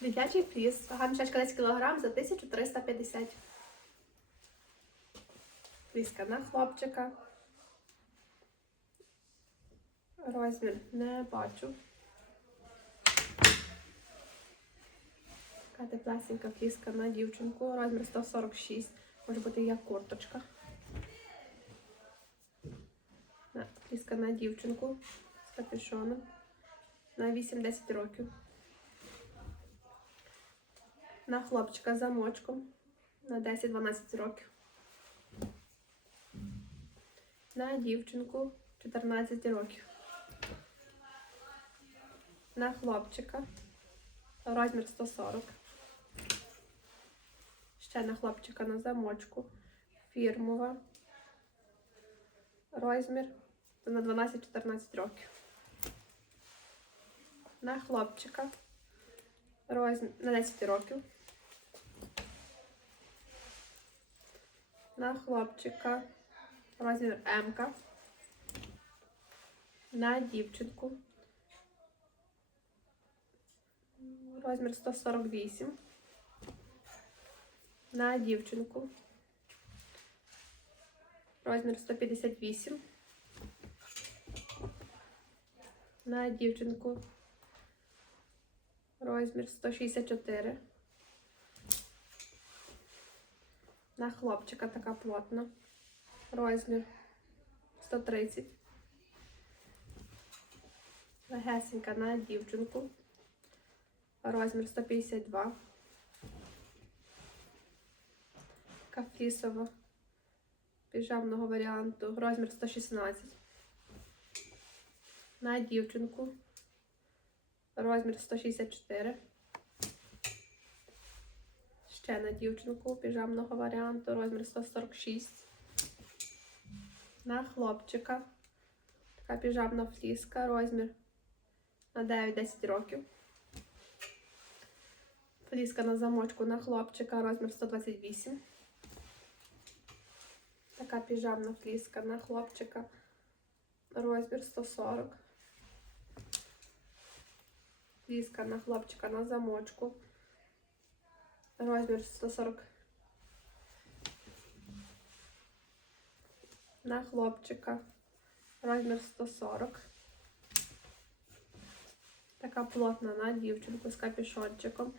Дитячий фліс. Вага мішечка 10 кг за 1350. Фліска на хлопчика. Розмір не бачу. Така теплесенька фліска на дівчинку. Розмір 146. Може бути як курточка. На- на дівчинку з капюшоном. На 8-10 років. На хлопчика замочком на 10-12 років. На дівчинку 14 років. На хлопчика розмір 140. Ще на хлопчика на замочку. Фірмова. Розмір на 12-14 років. На хлопчика розмір на 10 років. На хлопчика розмір М. На дівчинку розмір 148. На дівчинку розмір 158. На дівчинку розмір 164. На хлопчика така плотна. Розмір 130. Легесенька на дівчинку. Розмір 152. Кафрісова піжамного варіанту. Розмір 116. На дівчинку. Розмір 164. Ще на дівчинку піжамного варіанту. Розмір 146. На хлопчика. Така піжамна фліска. Розмір на 9-10 років. Фліска на замочку на хлопчика. Розмір 128. Така піжамна фліска на хлопчика. Розмір 140. Фліска на хлопчика на замочку. Розмір 140. На хлопчика. Розмір 140. Така плотна на дівчинку з капюшончиком.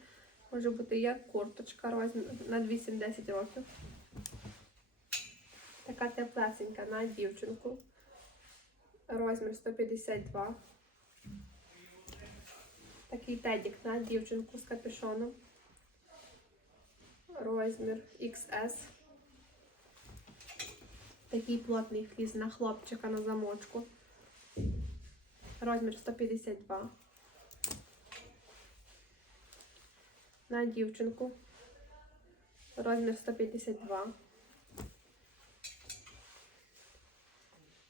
Може бути як курточка розмір на 8-10 років. Така теплесенька на дівчинку. Розмір 152. Такий тедік на дівчинку з капюшоном. Розмір XS. Такий плотний фліс на хлопчика на замочку. Розмір 152. На дівчинку. Розмір 152.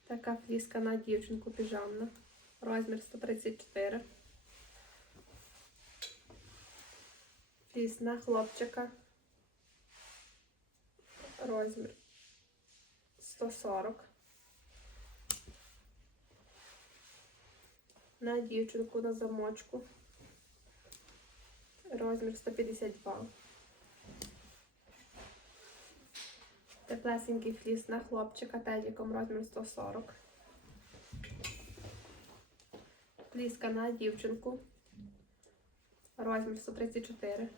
Така фліска на дівчинку піжамна. Розмір 134. Фліс на хлопчика. Розмір 140. На дівчинку на замочку. Розмір 152. Теплесенький фліс на хлопчика тедіком розмір 140. Фліска на дівчинку. Розмір 134.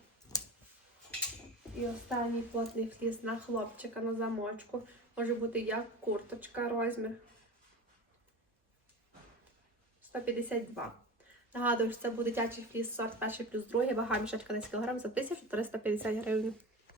І останній плотний фліс на хлопчика на замочку. Може бути як курточка, розмір 152. Нагадую, що це буде дитячий фліс сорт перший плюс другий, вага мішечка 10 кг за 1350 гривень.